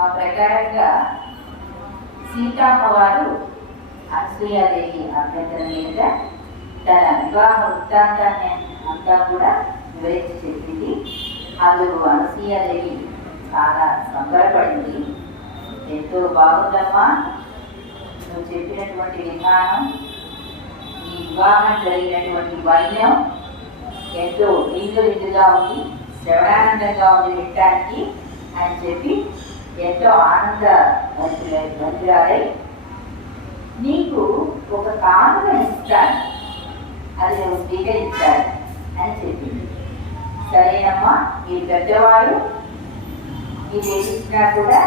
ఆ ప్రకారంగా సీతామ్మవారు అనసూయాదేవి అభ్యంతరం మీద తన వివాహ వృత్తాంతాన్ని అంతా కూడా వివరించి చెప్పింది. అందుకు అనసూయాదేవి చాలా సంబరపడింది. ఎంతో బాగుందమ్మా, నువ్వు చెప్పినటువంటి విధానం, ఈ వివాహం జరిగినటువంటి వైద్యం ఎంతో విందుగా ఉంది, శ్రవణానందంగా ఉంది వినటానికి అని చెప్పి ఎంతో ఆనంద మంత్రాలై నీకు ఒక కానుక ఇస్తాను, అది నువ్వు స్వీకరించాలి అని చెప్పింది. సరేనమ్మా, మీరు పెద్దవాడు, మీరు ఏమిచ్చినా కూడా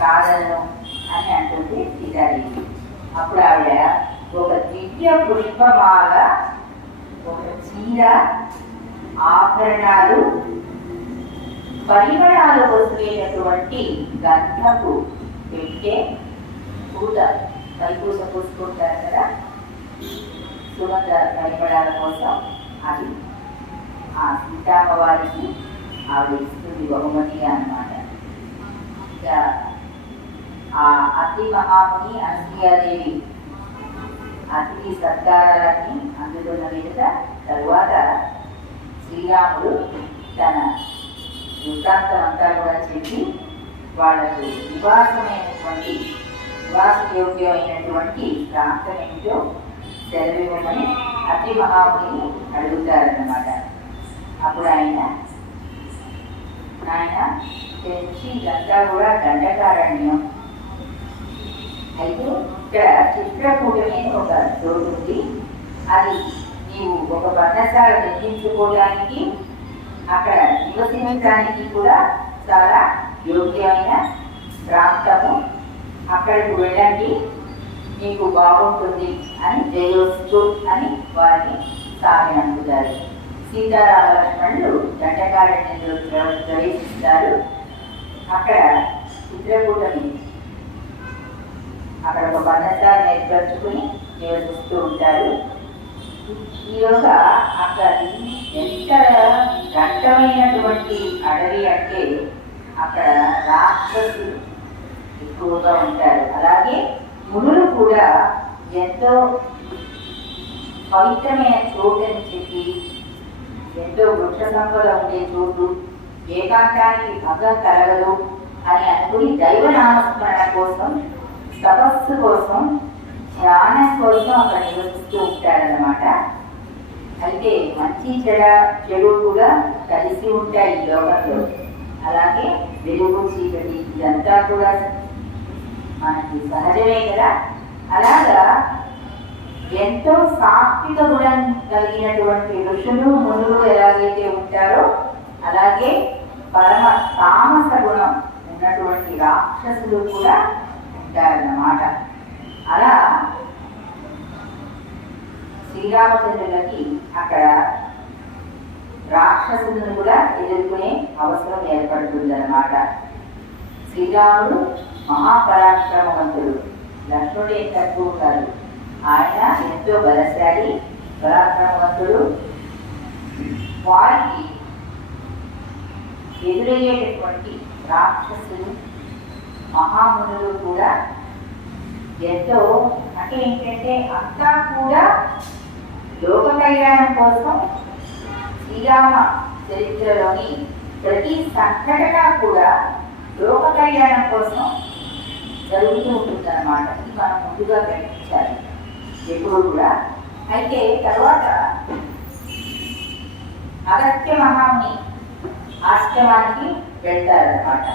కాదను అని అంటుంది సీతాదేవి. అప్పుడు ఆవిడ ఒక దివ్య పుష్పమాల, ఒక చీర, ఆభరణాలు, పరిమళాలు వస్తున్నటువంటి గంధపు పెట్టే, పూత, పైపూస పూసుకుంటారు కదా, సుగంధ పరిమళాల కోసం అది ఆ సీతామ్మవారికి ఆవిడ ఇస్తుంది బహుమతిగా అన్నమాట. ఇక ఆ అతి మహాముని అనసూయాదేవి అతిథి సత్కారాన్ని అందుకున్న మీద తరువాత శ్రీరాముడు తన వృత్తాంతం అంతా కూడా చెప్పి వాళ్లకు నివాసయోగ్యమైనటువంటి ప్రాంతం ఏమిటో సెలవివ్వమని అతి మహాముని అడుగుతారన్నమాట. అప్పుడు ఆయన తెలిసి ఇదంతా కూడా దండకారణ్యం. అయితే ఇక్కడ చిత్రకూటమి అని ఒక చోటు ఉంది. అది నీవు ఒక పర్ణశాల నిర్మించుకోవడానికి, అక్కడ నివసించడానికి కూడా చాలా యోగ్యమైన ప్రాంతము. అక్కడికి వెళ్ళండి, మీకు బాగుంటుంది అని జయోస్తు అని వారిని సాగినంపుతారు. సీతారామ లక్ష్మణులు దండకారణ్యంలో ప్రవేశిస్తారు. అక్కడ చిత్రకూటమి అక్కడ ఒక పర్ణశాల ఏర్పరచుకుని నివసిస్తూ ఉంటారు. ఈలోగా అక్కడ ఎంత దట్టమైనటువంటి అడవి అంటే అక్కడ రాక్షసులు ఎక్కువగా ఉంటారు. అలాగే మునులు కూడా ఎంతో పవిత్రమైన చోటు అని చెప్పి, ఎంతో వృక్ష సంపద ఉండే చోటు, ఏకాంతానికి భంగం కలగదు అని అనుకుని దైవనామస్మరణ కోసం, తపస్సు కోసం, ధ్యానం కోసం అక్కడ నివసిస్తూ ఉంటారన్నమాట. అయితే మంచి చెడు కూడా కలిసి ఉంటాయి ఈ లోకంలో. అలాగే వెలుగు చీకటి ఇదంతా కూడా మనకి సహజమే కదా. అలాగా ఎంతో సాత్విక గుణం కలిగినటువంటి ఋషులు మునులు ఎలాగైతే ఉంటారో అలాగే పరమ తామస గుణం ఉన్నటువంటి రాక్షసులు కూడా ఉంటారన్నమాట. అలా శ్రీరామచంద్రులకి అక్కడ రాక్షసులను కూడా ఎదుర్కొనే అవసరం ఏర్పడుతుందన్నమాట. శ్రీరాముడు మహాపరాక్రమవంతుడు, లక్ష్మణుడు ఏం తక్కువ కాదు. ఆయన ఎంతో బలశాలి, పరాక్రమవంతుడు. వారికి ఎదురయ్యేటటువంటి రాక్షసులు, మహామునులు కూడా ఎంతో, అంటే ఏంటంటే అంతా కూడా లోక కళ్యాణం కోసం శ్రీరామ చరిత్రలోని ప్రతి సంఘటన కూడా లోక కళ్యాణం కోసం జరుగుతూ ఉంటుందన్నమాట. ఇది మనం ముందుగా గ్రహించాలి ఎప్పుడు కూడా. అయితే తర్వాత అగస్త్య మహాముని ఆశ్రమానికి వెళ్తారన్నమాట.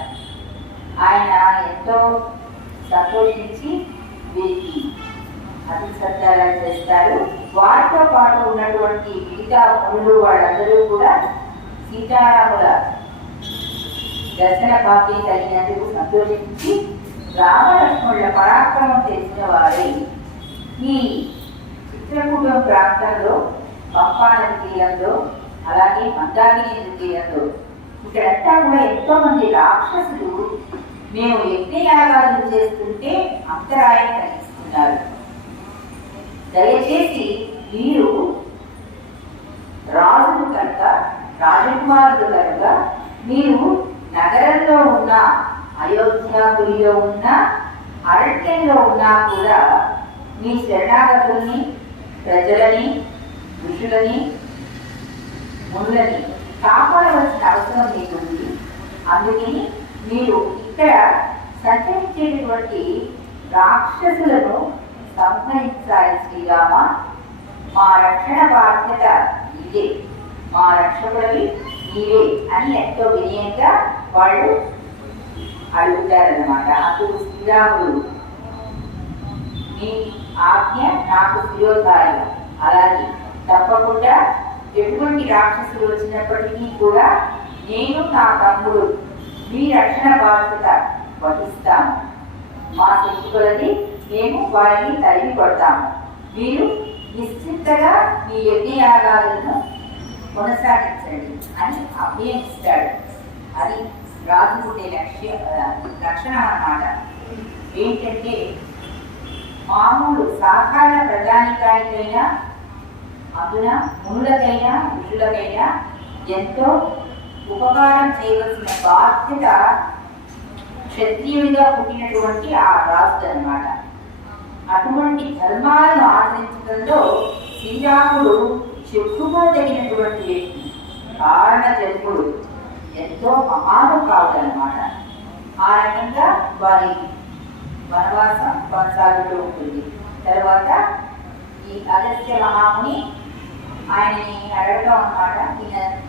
ఆయన ఎంతో సంతోషించి వీరికి అతి సత్కారాలు చేస్తారు. వారితో పాటు ఉన్నటువంటి మిగతా మునులు వాళ్ళందరూ కూడా సీతారాముల దర్శన భాగ్యం కలిగినందుకు సంతోషించి రామలక్ష్మణుల పరాక్రమం తెలిసిన వారై ఈ చిత్రకూటం ప్రాంతంలో, పంపానది తీరంలో, అలాగే మందాకిని తీరంలో ఇక్కడంతా కూడా ఎంతో మంది రాక్షసులు మేము యజ్ఞయాగాలు చేస్తుంటే అంతరాయం కలిగిస్తున్నారు. దయచేసి మీరు రాజులు కనుక, రాజకుమారులు కనుక మీరు నగరంలో ఉన్న అయోధ్యాపురిలో ఉన్న అరణ్యంలో ఉన్నా కూడా మీ శరణాగతుల్ని, ప్రజలని, ఋషులని, మునులని కాపాడవలసిన అవసరం మీకుంది. అందుకని మీరు ఇక్కడ సంచరించేటటువంటి రాక్షసులను సంహరించాలి శ్రీరామ. మా రక్షణ బాధ్యత ఇదే, మా రక్షకుడివి నీవే అని ఎంతో వినయంగా వాళ్ళు అడుగుతారన్నమాట. అప్పుడు శ్రీరాముడు, మీ ఆజ్ఞ నాకు శిరోధార్యం, అలాగే తప్పకుండా ఎటువంటి రాక్షసులు వచ్చినప్పటికీ కూడా నేను నా తమ్ముడు మీ రక్షణ బాధ్యత వహిస్తాము. మా శక్తి కొలది మేము వారిని తరిమి కొడతాము. మీరు నిశ్చింతగా మీ యజ్ఞయాగాలను కొనసాగించండి అని అభయం ఇస్తాడు. అది రాజుకుండే లక్షణం అన్నమాట. ఏంటంటే మామూలు సాధారణ ప్రజానికానికైనా, అందున మునులకైనా, ఋషులకైనా ఎంతో ఉపకారం చేయవలసిన బాధ్యత క్షత్రియుడిగా పుట్టినటువంటి ఆ రాజు అన్నమాట. అటువంటి ధర్మాలను ఆచరించడంలో శ్రీరాముడు చెప్పుకోదగినటువంటి వ్యక్తి, కారణ జన్ముడు, ఎంతో మహానుభావుడు అన్నమాట. ఆ రకంగా వారి వనవాసం కొనసాగుతూ ఉంటుంది. తర్వాత ఈ అగస్త్య మహాముని ఆయనని అడగడం అన్నమాట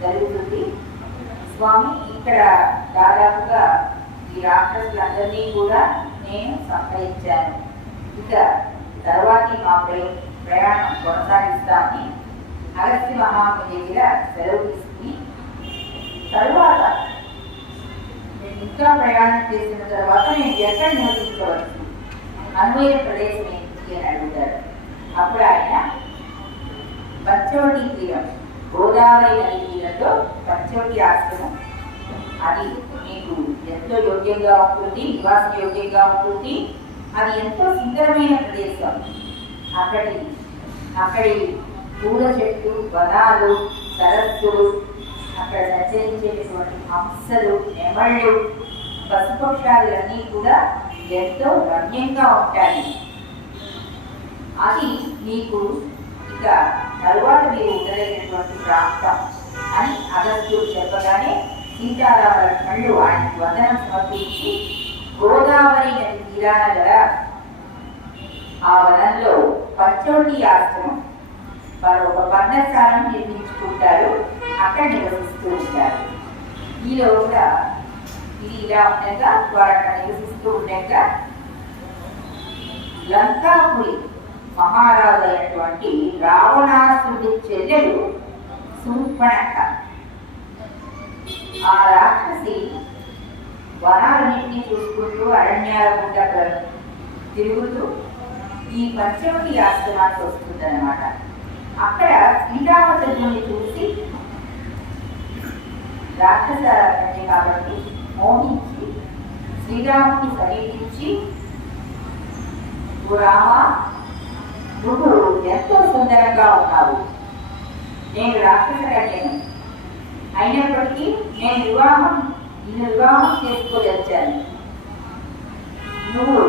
జరుగుతుంది. స్వామి, ఇక్కడ దాదాపుగా ఈ రాక్షసులందరినీ కూడా నేను సంహరించాను, ఇక తర్వాతి మా ప్రయాణం కొనసాగిస్తామని అగస్త్య మహాముని దగ్గర సెలవు తీసుకుని, తరువాత నేను ఇంకా ప్రయాణం చేసిన తర్వాత నేను ఎక్కడ నివసించవచ్చు, అనువైన ప్రదేశం ఏంటి అని అడుగుతారు. అప్పుడు ఆయన పంచవటి తీరం, గోదావరి నది తీరంలో పంచవటి ఆశ్రమం, అది మీకు ఎంతో యోగ్యంగా ఉంటుంది, నివాస యోగ్యంగా ఉంటుంది. అది ఎంతో సుందరమైన ప్రదేశం. అక్కడి పూల చెట్లు, వనాలు, సరస్సులు, అక్కడ సంచరించేటటువంటి హంసలు, నెమళ్ళు, పశుపక్షాలన్నీ కూడా ఎంతో రమ్యంగా ఉంటాయి. అది మీకు ఇక తరువాత మీరు ఉండలేనటువంటి ప్రాంతం అని అగస్త్యుడు చెప్పగానే సీతారామ లక్ష్మణులు ఆయనకు వందనం సమర్పించి గోదావరి నది తీరాన గల ఆ వనంలో పంచవటి ఆశ్రమం వారు ఒక పర్ణశాలను నిర్మించుకుంటారు. అక్కడ నివసిస్తూ ఉంటారు. ఈలో కూడా ఇది ఇలా ఉండగా వారు అక్కడ నివసిస్తూ ఉండగా లంకాపురి మహారాజు అయినటువంటి రావణాసుడి చెల్లెలు శూర్పణఖ, ఆ రాక్షసి వనాలన్నింటినీ చూసుకుంటూ అరణ్యాల గుండా తిరుగుతూ ఈ పంచవటి ఆశ్రమానికి వస్తుందన్నమాట. అక్కడ శ్రీరామచంద్రుని చూసి రాక్షస కాబట్టి మోహించి శ్రీరాముని సమీపించి, రామ, నువ్వు ఎంతో సుందరంగా ఉన్నావు, నేను రాక్షస కన్యను, అయినప్పటికీ నేను వివాహం చేసుకోదలిచాను. నువ్వు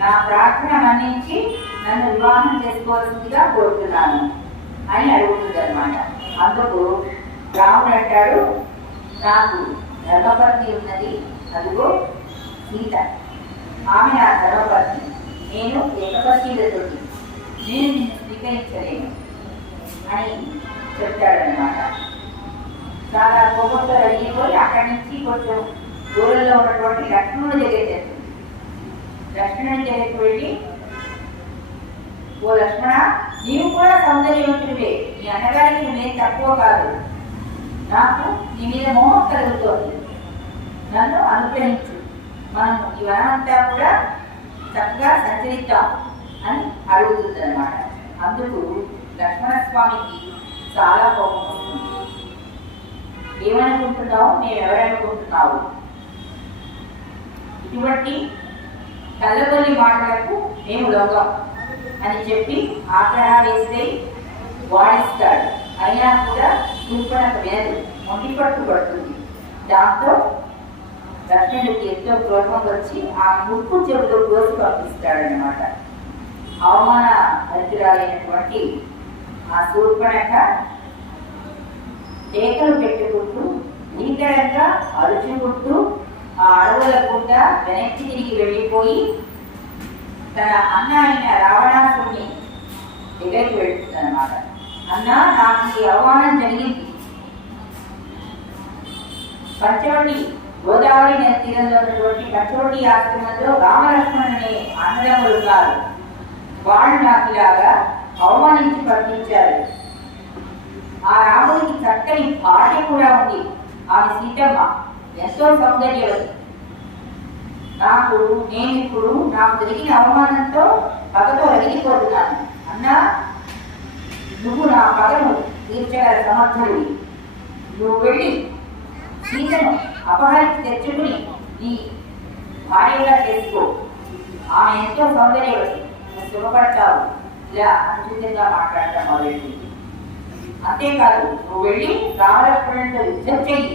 నా ప్రార్థన మన్నించి నన్ను వివాహం చేసుకోవాల్సిందిగా కోరుతున్నాను అని అడుగుతుంది అనమాట. అందుకు రాముడు అంటాడు, నాకు ధర్మపత్ని ఉన్నది, అదిగో సీత, ఆమె నా ధర్మపత్ని, నేను ఏకపత్నిలతో నేను నిన్ను స్వీకరించలేను అని చెప్తాడనమాట. చాలా కోపంతో అడిగిపోయి అక్కడి నుంచి కొంచెం దూరంలో ఉన్నటువంటి లక్ష్మణుడి దగ్గర చేస్తుంది. లక్ష్మణుడి దగ్గరికి వెళ్ళి, ఓ లక్ష్మణ, నీవు కూడా సౌందర్యవంతుడివే, నీ అన్నగారికి నేను తక్కువ కాదు, నాకు నీ మీద మోహం కలుగుతోంది, నన్ను అనుగ్రహించు, మనము ఈ వనమంతా కూడా చక్కగా సంచరిద్దాం అని అడుగుతుంది అనమాట. అందుకు లక్ష్మణస్వామికి చాలా కోపం వస్తుంది. ఏమనుకుంటున్నావు, మేము ఎవరనుకుంటున్నావు, ఇటువంటి కళ్ళబొల్లి మాటలకు మేము లోకం అని చెప్పి ఆగ్రహావేశుడై వాడిస్తాడు. అయినా కూడా శూర్పణఖ వినదు, మొండి పట్టు పడుతుంది. దాంతో లక్ష్మణుడికి ఎంతో క్రోధం వచ్చి ఆ ముక్కు చెవులు కోసి పంపిస్తాడనమాట. అవమాన హరితురాలైనటువంటి ఆ శూర్పణఖ కేకలు పెట్టుకుంటూ భీకరంగా అరుచుకుంటూ ఆ అడవుల గుండా వెనక్కి తిరిగి వెళ్ళిపోయి తన అన్న అయిన రావణాసుని దగ్గరికి వెళ్తుందన్నమాట. అన్న, నాకు ఈ అవమానం జరిగింది. పంచవటి గోదావరి నది తీరంలో ఉన్నటువంటి పంచవటి ఆశ్రమంలో రామలక్ష్మణ్ అనే అన్నదమ్ములు ఉన్నారు. వాళ్ళు నాకు ఇలాగా అవమానించి పంపించారు. ఆ రాముడికి చక్కని భార్య కూడా ఉంది. ఆమె సీతమ్మ ఎంతో సౌందర్యవతి. నేను ఇప్పుడు నాకు జరిగిన అవమానంతో పగతో రగిలిపోతున్నాను. అన్నా, నువ్వు నా పగను తీర్చగల సమర్థుడివి. నువ్వు వెళ్ళి సీతను అపహరించి తెచ్చుకుని నీ భార్యగా చేసుకో. ఆమె ఎంతో సౌందర్యవతి, నువ్వు సుఖపడతావు. ఇలా అనుచితంగా మాట్లాడటం మొదలెట్టింది. అంతేకాదు, నువ్వు వెళ్ళి రామలక్ష్మణుడితో యుద్ధం చెయ్యి,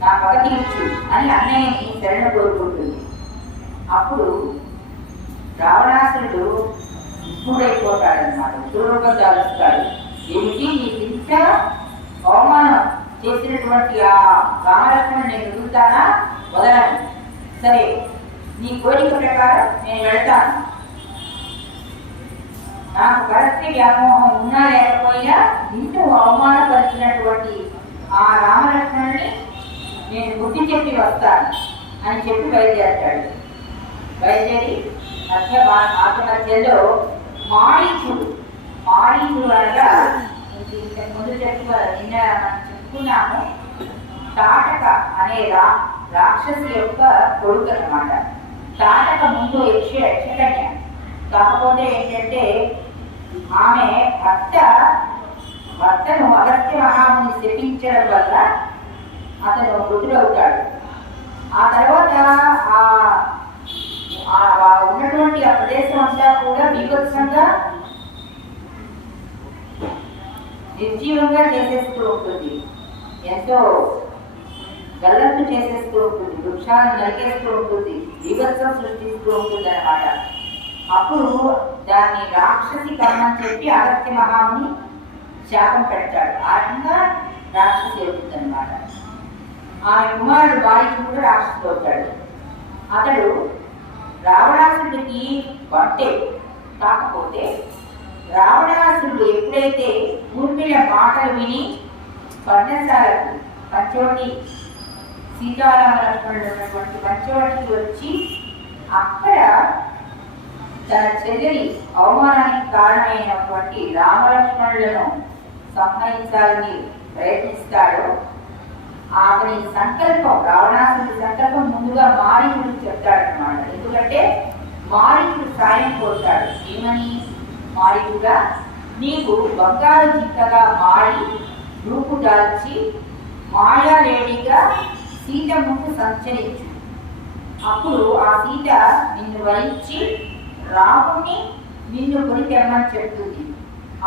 నా పగ తీర్చు అని అన్నయ్యని శరణ కోరుకుంటుంది. అప్పుడు రావణాసురుడు ఇప్పుడైపోతాడనమాట. ఉగ్రరూపం దాలుస్తాడు. ఏమిటి, నీకు ఇంత అవమానం చేసినటువంటి ఆ రామలక్ష్మణుని నేను వదులుతానా? వదలను. సరే, నీ కోరిక ప్రకారం నేను వెళ్తాను. నాకు పరస్త్రీ వ్యామోహం ఉన్నా లేకపోయినా ఇంటూ అవమానపరిచినటువంటి ఆ రామలక్ష్మణుని నేను బుద్ధి చెప్పి వస్తాను అని చెప్పి బయలుదేరతాడు. బయలుదేరి మధ్యలో మారీచుడు అనగా ముందు నిన్న మనం చెప్పుకున్నాము, తాటక అనే రాక్షసి యొక్క కొడుకు అన్నమాట. తాటక ముందు యక్షకన్య. కాకపోతే ఏంటంటే ఆమె భర్తను అగస్త్య మహాముని శపించడం వల్ల అతను మృతుడవుతాడు. ఆ తర్వాత ఉన్నటువంటి ఆ ప్రదేశం అంతా కూడా బీభత్సంగా నిర్జీవంగా చేసేస్తూ ఉంటుంది. ఎంతో గల్లంతు చేసేస్తూ ఉంటుంది. వృక్షాలను నరికేస్తూ ఉంటుంది. బీభత్సం సృష్టిస్తూ ఉంటుంది అన్నమాట. అప్పుడు దాన్ని రాక్షసి కర్మం చెప్పి అగస్త్య మహాముని శాపం పెడతాడు. ఆ రకంగా రాక్షసి అవుతుంది అనమాట. ఆమె కుమారుడు వారికి కూడా రాక్షసుడు అవుతాడు. అతడు రావణాసుడికి వంటే. కాకపోతే రావణాసుడు ఎప్పుడైతే ఊర్మిళ మాటలు విని పర్ణశాలకు పంచవటి సీతారామ లక్ష్మణుడు ఉన్నటువంటి పంచవటికి వచ్చి అక్కడ తన చెల్లెలి అవమానానికి కారణమైనటువంటి రామలక్ష్మణులను సంహరించాలని ప్రయత్నిస్తాడో అతని సంకల్పం, రావణాసుడి సంకల్పం ముందుగా మారీచుడికి చెప్తాడనమాట. ఎందుకంటే మారీచుడు సాయం కోరుతాడు. ఏమని? మారీచుగా, నీకు బంగారు జిక్కగా మారి రూపు దాల్చి మాయాలేడిగా సీత ముందు సంచరించు. అప్పుడు ఆ సీత నిన్ను వరించి రాముని నిన్ను కొని తెమ్మని చెప్తుంది.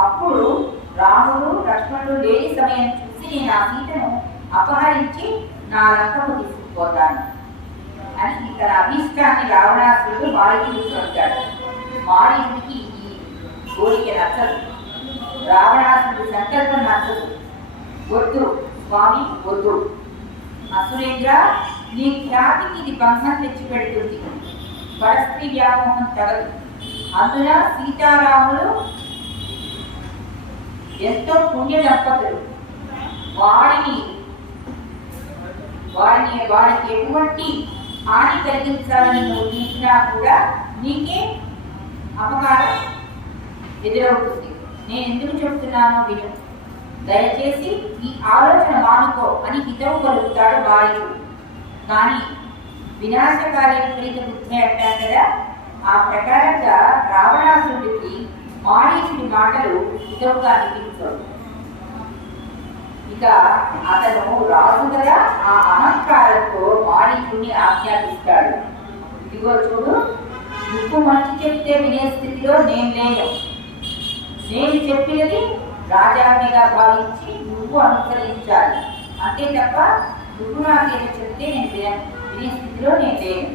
అప్పుడు రాముడు లక్ష్మణుడు లేని సమయం చూసి నేను ఆ సీతను అపహరించి నా లంకకు తీసుకుపోతాను అని తన అభిష్టాన్ని రావణాసురుడు మారీచుడికి చెప్తాడు. మారీచుడికి ఈ కోరిక నచ్చదు. రావణాసురుడి సంకల్పం నచ్చదు. వద్దు స్వామి, వద్దు. అసురేంద్ర, నీ ఖ్యాతికి ఇది భంగం తెచ్చిపెడుతుంది. పరస్త్రీ వ్యామోహం తగదు. అందున సీతారాములు ఎంతో పుణ్య దంపతులు. వారికి ఎటువంటి హాని కలిగించాలని నువ్వు తీసినా కూడా నీకే అపకారం ఎదురవుతుంది. నేను ఎందుకు చెప్తున్నానో విను. దయచేసి ఈ ఆలోచన మానుకో అని హితవు కలుగుతాడు మారీచుడు. కానీ వినాశకారి విపరీత బుద్ధి అంటాం కదా, ఆ ప్రకారంగా రావణాసురుడికి మారీచుడి మాటలు హితవుగా అనిపించవు. ఇక అతను రాజు కదా, ఆ అహంకారంతో మారీచుడిని ఆజ్ఞాపిస్తాడు. ఇదిగో చూడు, నువ్వు మంచి చెప్తే వినే స్థితిలో నేను లేను. నేను చెప్పినది రాజాజ్ఞగా భావించి నువ్వు అనుసరించాలి. అంతే తప్ప నువ్వు నాకేదో చెప్తే నేను వినే స్థితిలో నేను లేను.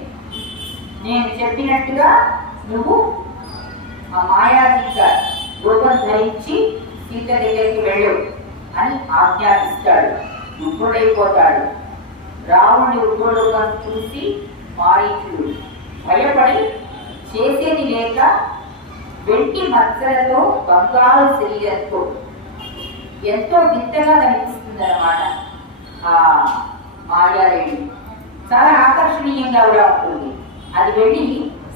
నేను చెప్పినట్టుగా నువ్వు ఆ మాయాదీక రూపం ధరించి సీత దగ్గరికి వెళ్ళు అని ఆజ్ఞాపిస్తాడు. ఉగ్రుడైపోతాడు. రావణుడి ఉగ్రరూపం చూసి మారీచుడు భయపడి చేసేది లేక వెంటి మచ్చలతో బంగారు శరీరంతో ఎంతో వింతగా కనిపిస్తుంది అన్నమాట. ఆ మాయాదేవి చాలా ఆకర్షణీయంగా కూడా ఉంటుంది. అది వెళ్ళి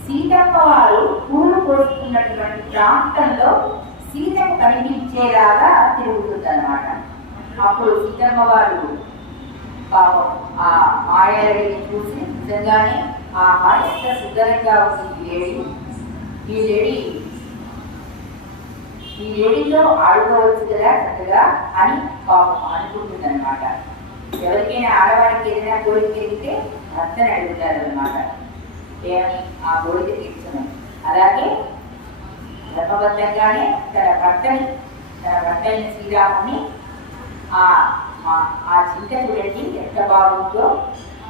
సీతమ్మ వారు పూలు కోసుకున్నటువంటి ప్రాంతంలో సీతకు కనిపించేలాగా తిరుగుతుంది అన్నమాట. అప్పుడు సీతమ్మ వారు పాపం ఆ మాయాదేవిని చూసి నిజంగానే ఆహా ఎంత సుందరంగా ఉంది ఈ లేడీతో ఆడుకోవచ్చు కదా చక్కగా అని పాపం అనుకుంటుంది అనమాట. ఎవరికైనా ఆడవారికి ఏదైనా కోరిక కలిగితే భర్తని అడుగుతారు అనమాట, ఏమని ఆ కోరిక తీర్చమని. అలాగే ధర్మబద్ధంగానే తన భర్త అయిన శ్రీరాముని ఆ చింత చూడండి ఎంత బాగుందో,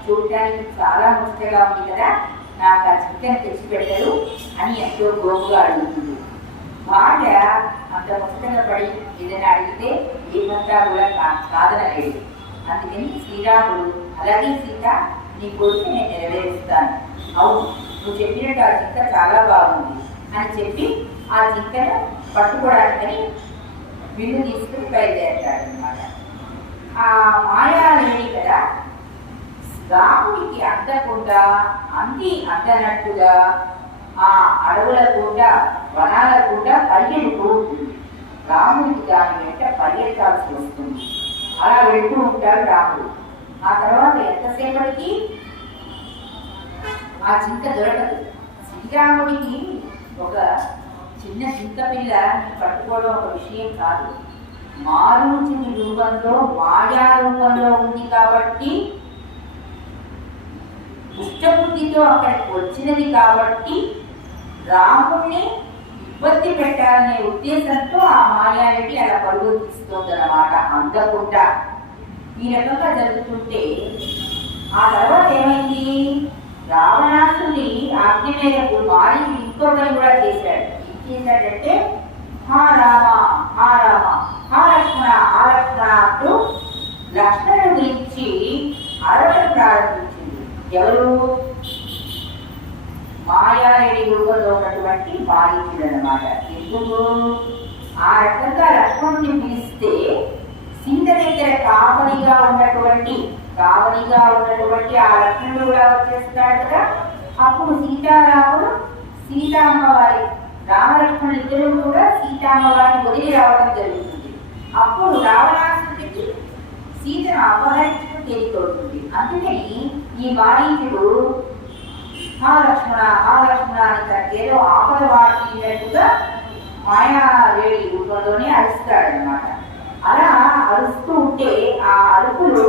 చూడటానికి చాలా ముచ్చటగా ఉంది కదా, నాకు ఆ చింతను తెచ్చిపెట్టరు అని ఎంతో గోపుగా అడుగుతుంది. భార్య అంత ముచ్చటగా పడి ఏదైనా అడిగితే ఏమంతా కూడా కాదనలేడు. అందుకని శ్రీరాముడు అలాగే సీత నీ కోరిక నేను నెరవేరుస్తాను, అవును నువ్వు చెప్పినట్టు ఆ చింత చాలా బాగుంది అని చెప్పి ఆ చింతను పట్టుకోవడానికని విల్లు తీసుకుని బయలుదేరతాడు అనమాట. ఆ మాయాదేవి కదా రాముడికి అందకుండా అందనట్టుగా ఆ అడవుల కూడా వనాల కూడా పరిగెడుతూ ఉంటుంది. రాముడికి దాని వెంట పరిగెత్తాల్సి వస్తుంది. అలా వెళ్తూ ఉంటాడు రాముడు. ఆ తర్వాత ఎంతసేపటికి ఆ చింత దొరకదు. శ్రీరాముడికి ఒక చిన్న చింత పిల్ల పట్టుకోవడం ఒక విషయం కాదు. మారుచుని రూపంలో మాయా రూపంలో ఉంది కాబట్టి, దుష్టబుద్ధితో అక్కడికి వచ్చినది కాబట్టి రాముడిని ఇబ్బంది పెట్టాలనే ఉద్దేశంతో ఆ మాయాదేవి అలా పరుగులు తీస్తుంది అన్నమాట అందకుండా. ఈ రకంగా జరుగుతుంటే ఆ తర్వాత ఏమైంది, రావణాసుని ఆజ్ఞ మేరకు మారికి ఇంకో పని కూడా చేశాడు. ఏం చేశాడంటే హా రామ హా రామ హా లక్ష్మణ హా లక్ష్మణ అంటూ లక్ష్మణుడి గురించి అరవడం ప్రారంభించింది. ఎవరు? మాయాదేవి రూపంలో ఉన్నటువంటి మారీచుడు అన్నమాట. ఎందుకు ఆ రకంగా లక్ష్మణుడిని పిలిస్తే సీత దగ్గర కావలిగా ఉన్నటువంటి ఆ లక్ష్మణుడు కూడా వచ్చేస్తాడు కదా. అప్పుడు సీతారాముడు సీతామ్మవారి రామలక్ష్మణులు ఇద్దరు కూడా సీతామ్మవారిని వదిలి రావడం జరుగుతుంది. అప్పుడు రావణాసుడికి సీతను అపహరించడం తేలికవుతుంది. అందుకని ఈ మారీచుడు హా లక్ష్మణ అని తనకేదో ఆపద వాటినట్టుగా మాయాదేవి రూపంలోనే అరుస్తాడనమాట. అలా అరుస్తూ ఉంటే ఆ అరుపులు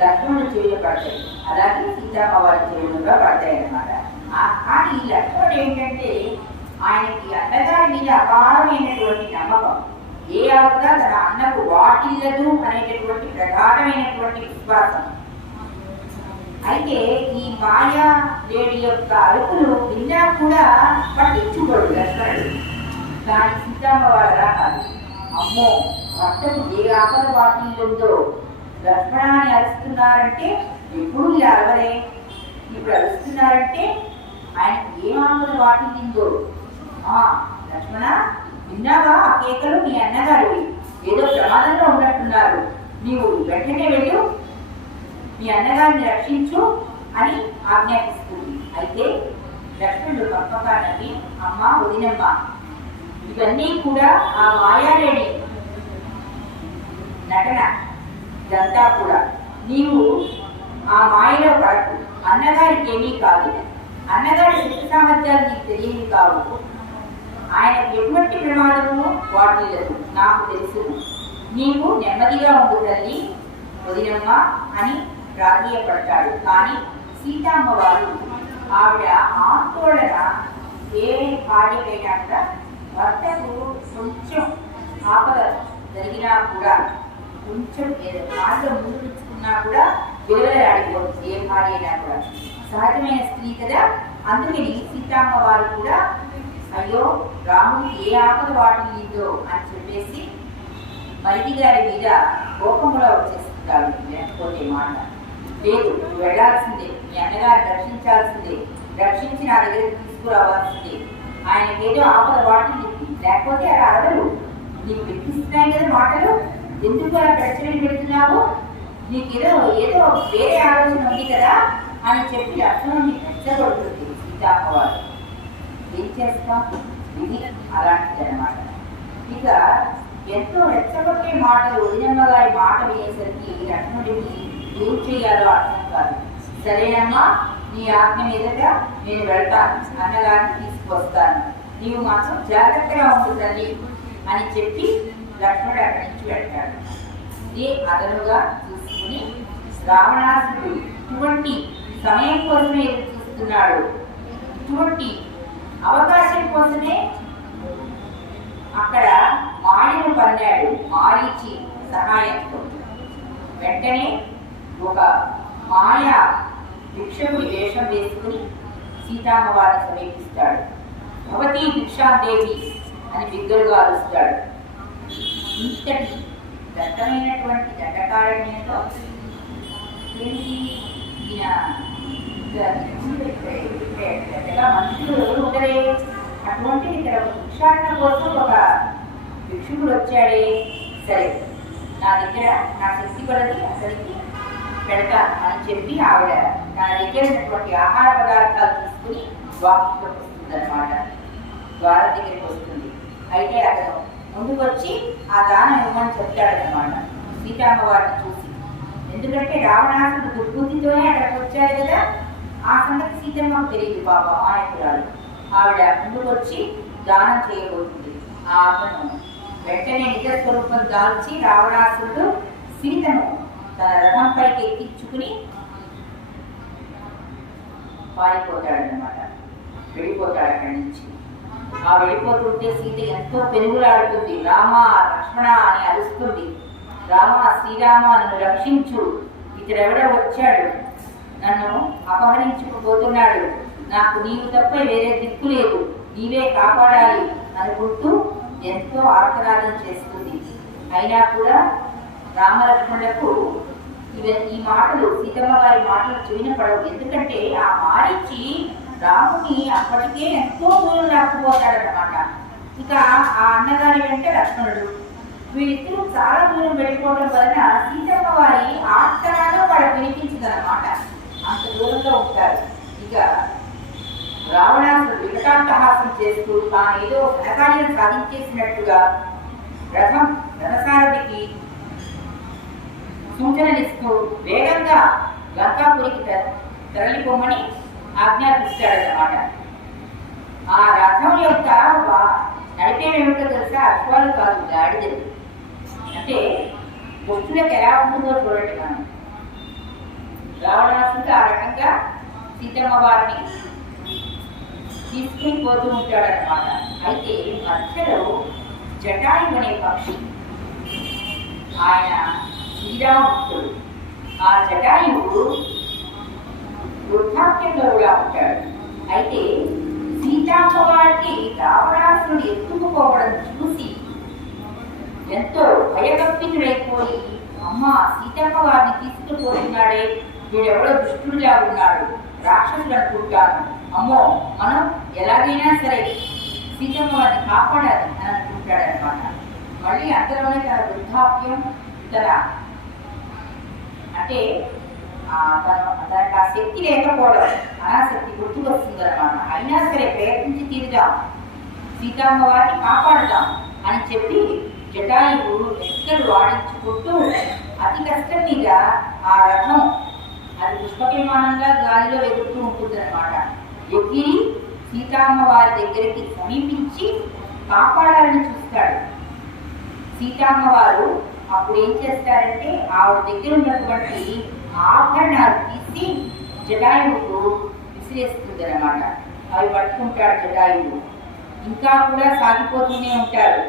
లక్ష్మణుడు చెవిలో పడతాయి, అలాగే సీతామ్మవారి చెవిలో పడతాయి అన్నమాట. కానీ ఈ లక్ష్మణుడు ఏంటంటే ఆయనకి అన్నగారి మీద అపారమైనటువంటి నమ్మకం. ఏ ఆపద తన అన్నకు వాటిల్లదు అనేటటువంటి ప్రగాఢమైనటువంటి విశ్వాసం. అయితే ఈ మాయా లేడి యొక్క అరుపులు విన్నా కూడా పట్టించుకోడు లక్ష్మణుడు. దాని సీతామ్మవారు కాదు, అమ్మో భర్తకు ఏ ఆపద వాటిల్లుందో లక్ష్మణాన్ని అరుస్తున్నారంటే ఎప్పుడు ఇలా అరవరే, ఇప్పుడు అరుస్తున్నారంటే ఆయనకి ఏం ఆపద వాటిల్లిందో. లక్ష్మణ విన్నావా ఆ కేకలు? నీ అన్నగారివి ఏదో ప్రమాదంలో ఉన్నట్టున్నారు, నీవు వెంటనే వెళ్ళు మీ అన్నగారిని రక్షించు అని ఆజ్ఞాపిస్తుంది. అయితే లక్ష్మణుడు పక్కనవి అమ్మ వదినమ్మ ఇవన్నీ కూడా ఆ మాయాదేవి నటన, ఇదంతా కూడా నీవు ఆ మాయలో పడకు, అన్నగారికి ఏమీ కాదు, అన్నగారి శక్తి సామర్థ్యాలు నీకు తెలియని కావు, ఆయనకు ఎటువంటి ప్రమాదము వాటిల్లదు, నాకు తెలుసు, నీవు నెమ్మదిగా ఉండు తల్లి వదినమ్మ అని ప్రాధేయపడతాడు. కానీ సీతామ్మవారు ఆవిడ ఆందోళన ఏ భార్యకైనా కూడా భర్తకు కొంచెం ఆపద జరిగినా కూడా కొంచెం మాటలో ముందుకున్నా కూడా విలువలాడిపోతుంది. ఏ భార్య అయినా కూడా సహజమైన స్త్రీ కదా. అందుకని సీతమ్మ వారు కూడా అయ్యో రాముడికి ఏ ఆపద వాటిల్లిందో అని చెప్పేసి మరిది గారి మీద కోపంలో వచ్చేస్తుంటాడు. లేకపోతే మాట లేదు, నువ్వు వెళ్ళాల్సిందే, మీ అన్నగారిని రక్షించాల్సిందే, రక్షించి నా దగ్గరికి తీసుకురావాల్సిందే, ఆయనకేదో ఆపద వాటిల్లింది, లేకపోతే అలా అడగలు, నీకు వినిపిస్తున్నాయి కదా మాటలు, ఎందుకు అలా ప్రశ్నలు పెడుతున్నావు, నీకేదో ఏదో వేరే ఆలోచన ఉంది కదా అని చెప్పి లక్ష్మణుడిని రెచ్చగొడుతుంది సీతమ్మ వారు. ఏం చేస్తాం, ఇది అలాంటిది అనమాట. ఇక ఎంతో రెచ్చగొట్టే మాటలు వదినమ్మ గారి మాట వినేసరికి లక్ష్మణుడిని ఏం చేయాలో అర్థం కాదు. సరేనమ్మా, నీ ఆజ్ఞ మీదట నేను వెళ్తాను, అన్నగారిని తీసుకొస్తాను, నీవు మాత్రం జాగ్రత్తగా ఉంటుందని అని చెప్పి లక్ష్మణుడు అక్కడి నుంచి వెళ్తాడు. ఇదే అదనుగా చూసుకుని రావణాసుడు ఇటువంటి సమయం కోసమే ఎదురు చూస్తున్నాడు, ఇటువంటి అవకాశం కోసమే అక్కడ మాయను పన్నాడు మారీచి సహాయంతో. వెంటనే ఒక మాయ భిక్షకుడి వేషం వేసుకుని సీతమ్మ వారిని సమీపిస్తాడు. భవతి భిక్షాదేవి అని బిగ్గరగా అరుస్తాడు. ఇంతటి దట్టమైనటువంటి దండకారణ్యంలో పెద్దగా మనుషులు ఎవరు ఉండరే, అటువంటి ఇక్కడ భిక్షాటన కోసం ఒక భిక్షుకుడు వచ్చాడే, సరే నా దగ్గర నా శక్తి కొలది అసలుకి పెడతాను అని చెప్పి ఆవిడ నా దగ్గర ఉన్నటువంటి ఆహార పదార్థాలు తీసుకుని ద్వారంలోకి వస్తుంది అనమాట. ద్వారం దగ్గరికి వస్తుంది. అయితే అతను ముందుకు వచ్చి ఆ దానం ఇవ్వమని చెప్తాడనమాట సీతమ్మ వారిని చూసి. ఎందుకంటే రావణాసుడు దుర్బుద్ధితోనే అక్కడికి వచ్చాడు కదా, ఆ సంగతి సీతమ్మకు తెలియదు. పాప మాయకురాలు ఆవిడ ముందుకు వచ్చి దానం చేయబోతుంది. అతను వెంటనే నిజ స్వరూపం దాల్చి రావణాసుడు సీతను తన రథంపైకి ఎక్కించుకుని పారిపోతాడనమాట, వెళ్ళిపోతాడు అక్కడి నుంచి. ఆ వెళ్ళిపోతుంటే సీత ఎంతో పెనుగులాడుతుంది. రామ లక్ష్మణ అని అరుస్తుంది. రామ శ్రీరామ నన్ను రక్షించు, ఇతడెవడో వచ్చాడు, నన్ను అపహరించుకుపోతున్నాడు, నాకు నీవు తప్ప వేరే దిక్కు లేదు, నీవే కాపాడాలి అనుకుంటూ ఎంతో ఆర్తనాదం చేస్తుంది. అయినా కూడా రామలక్ష్మణులకు ఈ మాటలు సీతమ్మ వారి మాటలు చెవిన పడవు. ఎందుకంటే ఆ మారించి రాముని అప్పటికే ఎంతో దూరం రాకపోతాడనమాట. ఇక ఆ అన్నగారి వెంట లక్ష్మణుడు, వీళ్ళిద్దరూ చాలా దూరం వెళ్ళిపోవడం వలన సీతమ్మ వారి ఆర్తనాదం వాళ్ళకు వినిపించదన్నమాట. అంత దూరంలో ఉంటారు. ఇక రావణాసుడు వికటాంతహాసం చేస్తూ తానేదో ఘనకార్యం సాధించేసినట్టుగా రథసారథికి సూచనలిస్తూ వేగంగా లంకాపురికి తరలిపోమని ఆజ్ఞాపిస్తాడన్నమాట. ఆ రథం యొక్క నడిపేమేమిటో తెలుసా, అశ్వాలు కాదు, గాడిదలు. అంటే భక్తులకు ఎలా ఉంటుందో చూడండి. మనం రావణాసుడు ఆ రకంగా సీతమ్మ వారిని తీసుకుని పోతూ ఉంటాడనమాట. అయితే మధ్యలో జటాయు అనే పక్షి, ఆయన శ్రీరామభక్తుడు. ఆ జటాయువు వృద్ధాప్యంలో కూడా ఉంటాడు. అయితే సీతమ్మ వారికి రావణాసురుడు ఎత్తుకుపోవడం చూసి ఎంతో భయకంపితుడైపోయి, అమ్మ సీతమ్మ వారిని తీసుకుపోతున్నాడే, వీడెవడో దుష్టుడిలా ఉన్నాడు, రాక్షసుడు అనుకుంటాను, అమ్మో మనం ఎలాగైనా సరే సీతమ్మ వారిని కాపాడాలి అని అనుకుంటాడనమాట. మళ్ళీ అంతలోనే తన వృద్ధాప్యం, తన అంటే తనకు ఆ శక్తి లేకపోవడం, అనాశక్తి గుర్తుకు వస్తుంది అనమాట. అయినా సరే ప్రయత్నించి తీరుదాం, సీతమ్మ వారిని కాపాడుదాం అని చెప్పి జటాయువు ఎక్కలు వాడించుకుంటూ అతి కష్టం మీద ఆ రథం అది పుష్పవిమానంగా గాలిలో ఎగురుతూ ఉంటుంది అనమాట. ఎగిరి సీతమ్మ వారి దగ్గరికి సమీపించి కాపాడాలని చూస్తాడు. సీతమ్మ వారు అప్పుడు ఏం చేస్తారంటే ఆవిడ దగ్గర ఉన్నటువంటి ఆభరణాలు తీసి జటాయువుకు విసిరేస్తుంది అనమాట. అవి పట్టుకుంటాడు జటాయువు. ఇంకా కూడా సాగిపోతూనే ఉంటారు.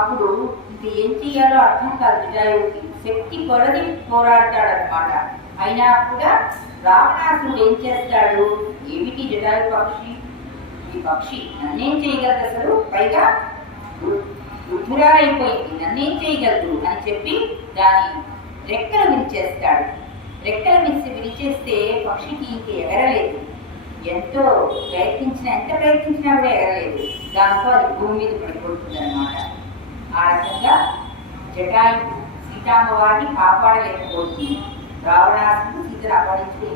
అప్పుడు ఇంక ఏం చేయాలో అర్థం కాదు జటాయువుకి. శక్తి కొలది పోరాడతాడనమాట. అయినా కూడా రావణాసురుడు ఏం చేస్తాడు? ఏమిటి జటాయు పక్షి, ఈ పక్షి నన్నేం చేయగలదు అసలు, పైగా వృద్ధురాలైపోయింది, నన్నేం చేయగలదు అని చెప్పి దాని రెక్కలు విరిచేస్తాడు. రెక్కలు విరిచేస్తే పక్షికి ఇంక ఎగరలేదు. ఎంత ప్రయత్నించినా కూడా ఎగరలేదు. దాంతో అది భూమి మీద పడిపోతుంది అనమాట. ఆ రకంగా జటాయు సీతామ్మవారిని కాపాడలేకపోతుంది. రావణాసుడు సీతను అపహరించి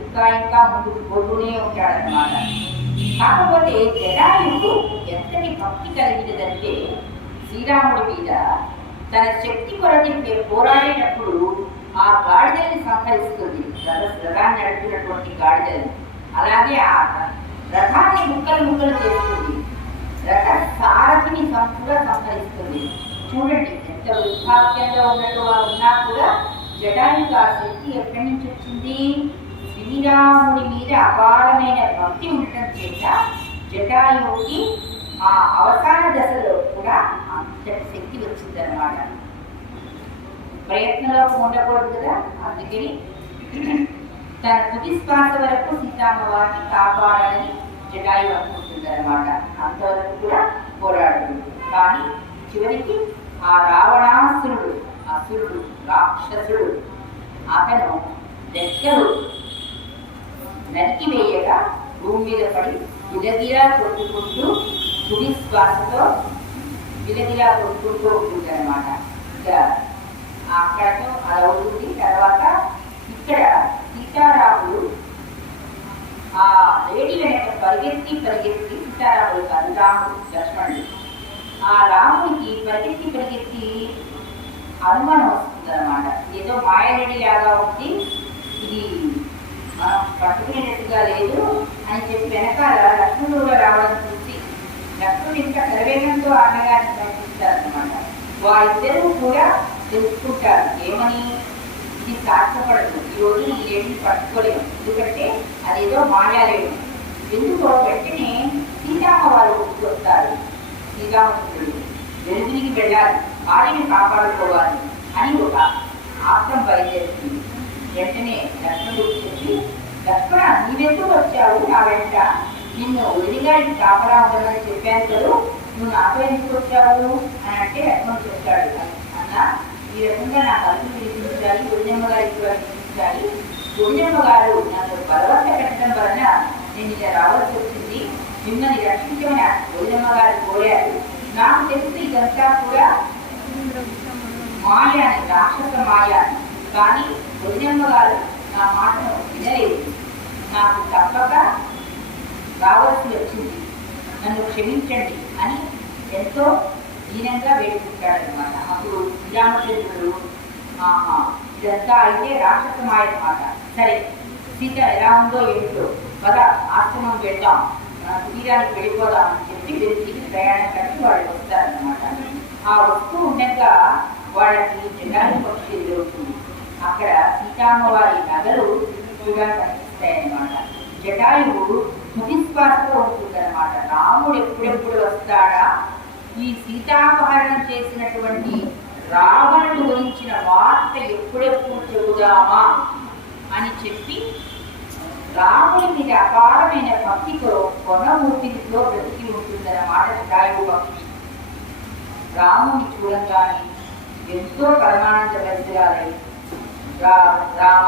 ఇంకా ముందుకు పోతూనే ఉంటాడనమాట. కాకపోతే జటాయువు ఎంతటి భక్తి కలిగినదంటే శ్రీరాముడి మీద తన శక్తి కొరది పోరాడేటప్పుడు ఆ గాడిదల్ని సంహరిస్తుంది. రథాన్ని నడుపుతున్నటువంటి గాడిదల్ని, అలాగే ఆ రథాన్ని ముక్కలు చేస్తుంది. రథ సారథిని కూడా సంహరిస్తుంది. చూడండి ఎంత వృద్ధాప్యంలో ఉన్నా కూడా జటాయువుకి ఆ శక్తి ఎక్కడి నుంచి వచ్చింది? శ్రీరాముడి మీద అపారమైన భక్తి ఉండటం చేత జటాయువుకి ఆ అవసాన దశలో కూడా అంతటి శక్తి వచ్చిందనమాట. ప్రయత్నంలో ఉండకూడదు కదా, అందుకని తన తుది శ్వాస వరకు సీతామ్మవారిని కాపాడాలని జటాయు అనుకుంటుంది అనమాట. అంతవరకు కూడా పోరాడుతుంది. కానీ చివరికి ఆ రావణాసురుడు, అసురుడు, రాక్షసుడు అతను రెక్కలు నరికివేయగా భూమి మీద పడి విలగిలా కొట్టుకుంటూ తుది శ్వాసతో విలగిలా కొట్టుకుంటూ ఉంటుంది అనమాట. ఇక అక్కడతో అది అవుతుంది. తర్వాత ఇక్కడ సీతారాముడు ఆ లేడీ వెనక పరిగెత్తి సీతారాముడు కాదు, రాముడు లక్ష్మణుడు, ఆ రాముడికి పరిగెత్తి అనుమానం వస్తుంది అనమాట. ఏదో మాయారెడ్డి లాగా ఉంది, ఇది మనం పట్టుకునేటట్టుగా లేదు అని చెప్పి వెనకాల లక్ష్మణుడు రావడం చూసి లక్ష్మణుడు ఇంకా శరవేగంతో అన్నగారిని ప్రయత్నిస్తారు అనమాట. వారిద్దరూ కూడా తెలుసుకుంటారు ఏమని, ఇది సాధ్యపడదు, ఈరోజు ఈ లేడిని పట్టుకోలేము, ఎందుకంటే అదేదో మాయాలేడు. ఎందుకో వెంటనే సీతామ్మవారు వస్తారు. శ్రీరామచంద్రుడు వెలుగునికి వెళ్ళాలి, భార్యని కాపాడుకోవాలి అని ఒక ఆత్రం బయలుదేరుతుంది. వెంటనే లక్ష్మణుడు చెప్పి, లక్ష్మణ నీవెందుకు వచ్చావు నా వెంట? నిన్ను ఒడిగాడికి కాపలా ఉండమని చెప్పాను కదా, నువ్వు నాతో ఎందుకు వచ్చావు అని అంటే లక్ష్మణుడు చెప్తాడు, అన్న ఈ రకంగా నా కలుపు వినిపించాలి, గొడిజమ్మ గారికి వినిపించాలి. గొడిజమ్మ గారు నన్ను బలవంత పెట్టడం వలన నేను ఇలా రావాల్సి వచ్చింది. మిమ్మల్ని రక్షించమని గొడిజమ్మ గారు కోరారు. నాకు తెలిసి ఇదంతా కూడా మాయాని, రాక్షస మాయాని. కానీ గొడిజమ్మ గారు నా మాటను వినలేదు. నాకు తప్పక రావాల్సి వచ్చింది, నన్ను క్షమించండి అని ఎంతో దీనంగా వేడుకుంటాడనమాట. అప్పుడు శ్రీరామచంద్రుడు, ఇదంతా అయితే రాక్షసమాయ మాట, సరే సీత ఎలా ఉందో ఏమిటో, పద ఆశ్రమం వెళ్దాం, కుటీరానికి వెళ్ళిపోదాం అని చెప్పి వెతికి ప్రయాణం కట్టి వాళ్ళు వస్తారనమాట. ఆ వస్తూ ఉండగా వాళ్ళకి జటాయు పక్షి ఎదురవుతుంది. అక్కడ సీతామ్మవారి నగలు కూడా కనిపిస్తాయన్నమాట. జటాయువు తుదిశ్వాసతో ఉంటుందన్నమాట. రాముడు ఎప్పుడెప్పుడు వస్తాడా, ఈ సీతాపహరణం చేసినటువంటి రావణుడు గురించిన వార్త ఎప్పుడెప్పుడు చెబుదామా అని చెప్పి రాముడి మీద అపారమైన భక్తితో కొనమూర్తితో బ్రతికి ఉంటుందన్నమాట జటాయువు పక్షి. రాముని చూడంగానే ఎంతో పరమానంద పరిసరాలై, రామ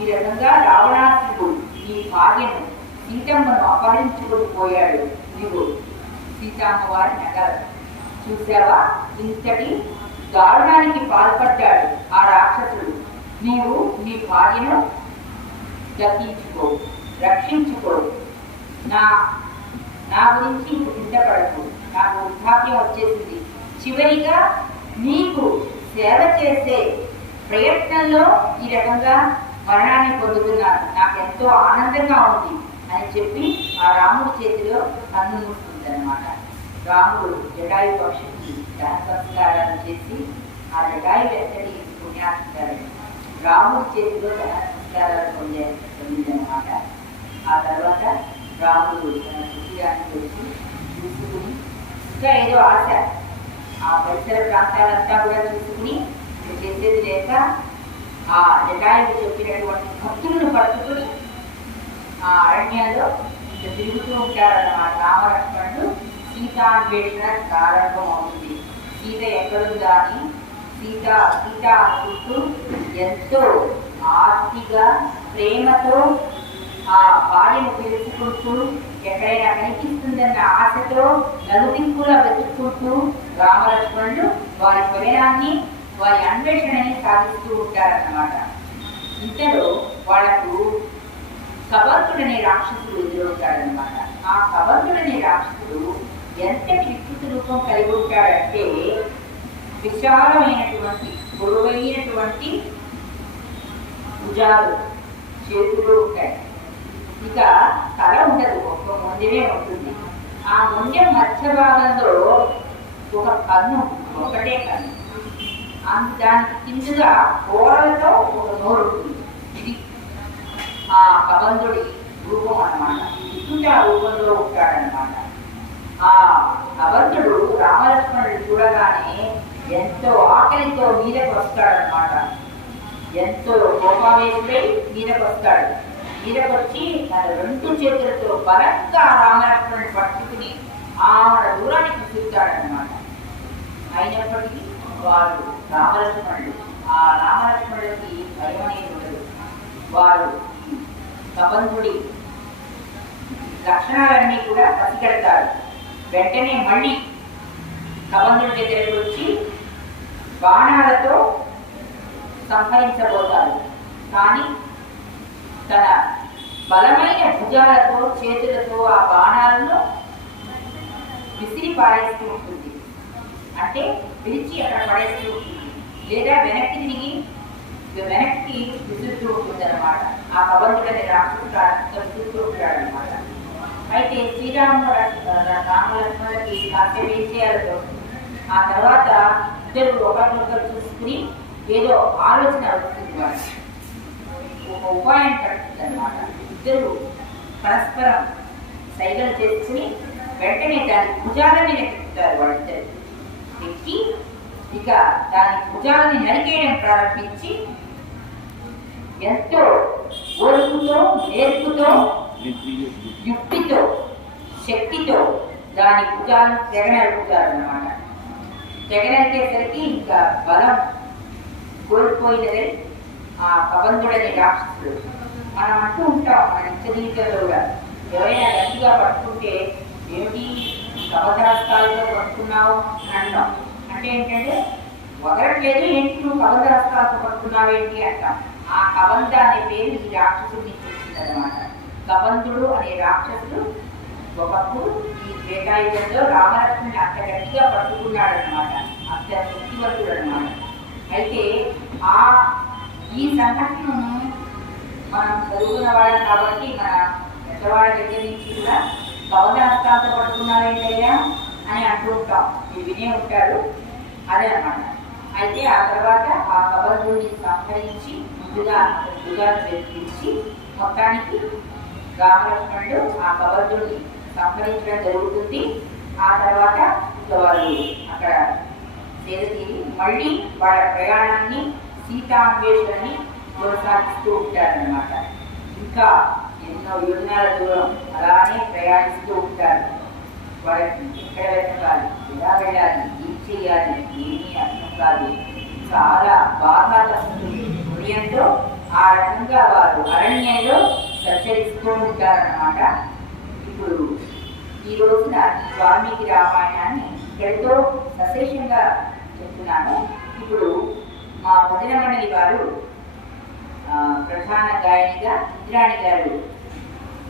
ఈ రకంగా రావణాసుడు నీ భార్యను సీతమ్మను అపహరించుకొని పోయాడు, నీవు సీతామ్మవారి నగరం చూసావా, ఇంతటి దారుణానికి పాల్పడ్డాడు ఆ రాక్షసుడు. నీవు నీ భార్యను దక్కించుకో, రక్షించుకో, నా గురించి చింతపడకు, నాకు వృద్ధాప్యం వచ్చేసింది, చివరిగా నీకు సేవ చేసే ప్రయత్నంలో ఈ రకంగా మరణాన్ని పొందుతున్నాను, నాకెంతో ఆనందంగా ఉంది అని చెప్పి ఆ రాముడి చేతిలో కన్ను మూస్తుంది అనమాట. రాముడు జటాయు పక్షికి దహన సంస్కారాలు చేసి ఆ జటాయు వెంటనే పుణ్యాస్తాడు. రాముడి చేతిలో దహన సంస్కారాలు పొందిందనమాట. ఆ తర్వాత రాముడు తన కుటీరానికి వచ్చి చూసుకుని, ఇంకా ఏదో ఆశ, ఆ పరిసర ప్రాంతాలంతా కూడా చూసుకుని చేసేది లేక ఆ జటాయువు చెప్పినటువంటి భక్తులను పట్టుకుని ఆ అరణ్యంలో తిరుగుతూ ఉంటారన్నమాట. రామలక్ష్మణుడు సీతాన్వేషణ ప్రారంభం అవుతుంది. సీత ఎక్కడుందా అని సీత అనుకుంటూ ఎంతో ఆర్తిగా ప్రేమతో ఆ భార్యను పిలుచుకుంటూ ఎక్కడైనా కనిపిస్తుందన్న ఆశతో నలుదిక్కులా వెతుక్కుంటూ రామలక్ష్మణుడు వారి ప్రయాణాన్ని వారి అన్వేషణని సాగిస్తూ ఉంటారన్నమాట. ఇంతలో వాళ్లకు కబంధుడనే రాక్షసుడు ఎదురవుతాడనమాట. ఆ కబంధుడనే రాక్షసుడు ఎంతటి వికృతి రూపం కలిగి ఉంటాడంటే విశాలమైనటువంటి పొడవైనటువంటి భుజాలు, చేతులు ఉంటాయి. ఇక తల ఉండదు, ఒక్క మొండెమే ఉంటుంది. ఆ మొండెం మధ్య భాగంలో ఒక కన్ను, ఒకటే కన్ను. దానికి కిందుగా కూరలతో ఒక నోరు ఉంటుంది. ఇది ఆ కబంధుడి రూపం అన్నమాట. వికృత రూపంలో ఉంటాడనమాట. ఆ కబంధుడు రామలక్ష్మణుడు చూడగానే ఎంతో ఆకలితో మీదకు వస్తాడనమాట. ఎంతో కోపావేశుడై మీదకు వస్తాడు. మీదకొచ్చి తన రెండు చేతులతో బలంగా రామలక్ష్మణుని పట్టుకుని ఆమె దూరానికి విసురుతాడనమాట. అయినప్పటికీ వారు ఆ రామలక్ష్మణుడికి భయం అనేది ఉండదు. వారు కబంధుడి లక్షణాలన్నీ కూడా పసిగడతారు. వెంటనే మళ్ళీ కబంధుడి దగ్గరకు వచ్చి బాణాలతో సంహరించబోతారు. కానీ తన బలమైన భుజాలతో చేతులతో ఆ బాణాలను విసిరి పారేస్తూ ఉంటుంది. అంటే పిలిచి అక్కడ పడేస్తూ ఉంటుంది, లేదా వెనక్కి విసురుతూ ఉంటుంది అనమాట. ఆ కబంధుడనే రాక్షసుడు విసురుతూ ఉంటాడనమాట. అయితే రామలక్ష్మణులకి కాసేపు ఏం చేయాలో ఆ తర్వాత ఇద్దరు ఒకరినొకరు చూసుకుని ఏదో ఆలోచన వస్తుంది. వాళ్ళు ఒక ఉపాయం పడుతుంది అనమాట. ఇద్దరు పరస్పరం సైగలు చేసుకుని వెంటనే దాని భుజాలని నెట్టుతారు. వాళ్ళిద్దరు ఎక్కి ఇక దాని భుజాలని నరికేయడం ప్రారంభించి ఎంతో ఓర్పుతో, నేర్పుతో, యుక్తితో, శక్తితో దాని భుజాలను తెగనరుకుతారు అన్నమాట. తెగనరికేసరికి ఇంకా బలం కోల్పోయినదే ఆ కబంధుడనే రాక్షసుడు. మనం అంటూ ఉంటాం మన నిత్య జీవితంలో కూడా, ఎవరైనా గట్టిగా పట్టుకుంటే ఏమిటి కబంధహస్తాలతో పట్టుకున్నావు అని అంటాం. అంటే ఏంటంటే వదలట్లేదు, ఏంటి నువ్వు కబంధహస్తాలతో పట్టుకున్నావు ఏంటి అంటాం. ఆ కబంధ అనే పేరు ఈ రాక్షసుడిని ఇచ్చిందనమాట. కబంధుడు అనే రాక్షసుడు ఒకప్పుడు ఈ త్రేతాయుగంలో రామలక్ష్మణుని అంత గట్టిగా పట్టుకున్నాడనమాట. అంత శక్తివంతుడు అనమాట. అయితే ఈ సంఘటనను మనం చదువుకున్న వాళ్ళం కాబట్టి మన పెద్దవాళ్ళ దగ్గర నుంచి కూడా కబంధహస్తాలతో పట్టుకున్నారేంటయ్యా అని అంటూ ఉంటాం. మీరు వినే ఉంటారు. అదే అన్నమాట. అయితే ఆ తర్వాత ఆ కబంధుడిని సంహరించి ముందుగా వెతికించి మొత్తానికి రామలక్ష్మణుడు ఆ కబంధుడిని సంహరించడం జరుగుతుంది. ఆ తర్వాత వాళ్ళు అక్కడ చేరి మళ్ళీ వాళ్ళ ప్రయాణాన్ని సీతాన్వేషణని కొనసాగిస్తూ ఉంటారన్నమాట. ఇంకా ఎన్నో యోజనాల దూరం అలానే ప్రయాణిస్తూ ఉంటారు. వాళ్ళకి ఎక్కడ వెళ్ళాలి, ఎలా వెళ్ళాలి, ఏం చేయాలి ఏమీ అర్థం కాదు. చాలా బాగా తప్పుతుంది హృదయంతో. ఆ రకంగా వారు అరణ్యంలో సంచరిస్తూ ఉంటారన్నమాట. ఇప్పుడు ఈ రోజున వాల్మీకి రామాయణాన్ని ఇక్కడితో సశేషంగా చెప్తున్నాను. ఇప్పుడు మా భజన మండలి వారు ప్రధాన గాయనిగా ఇంద్రాణి గారు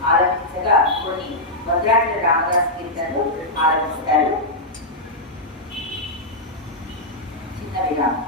ఆలోచించగా కొన్ని భద్రాచల రామదాస్ కీర్తనలు ఆలోచిస్తారు. చిన్న విరామం.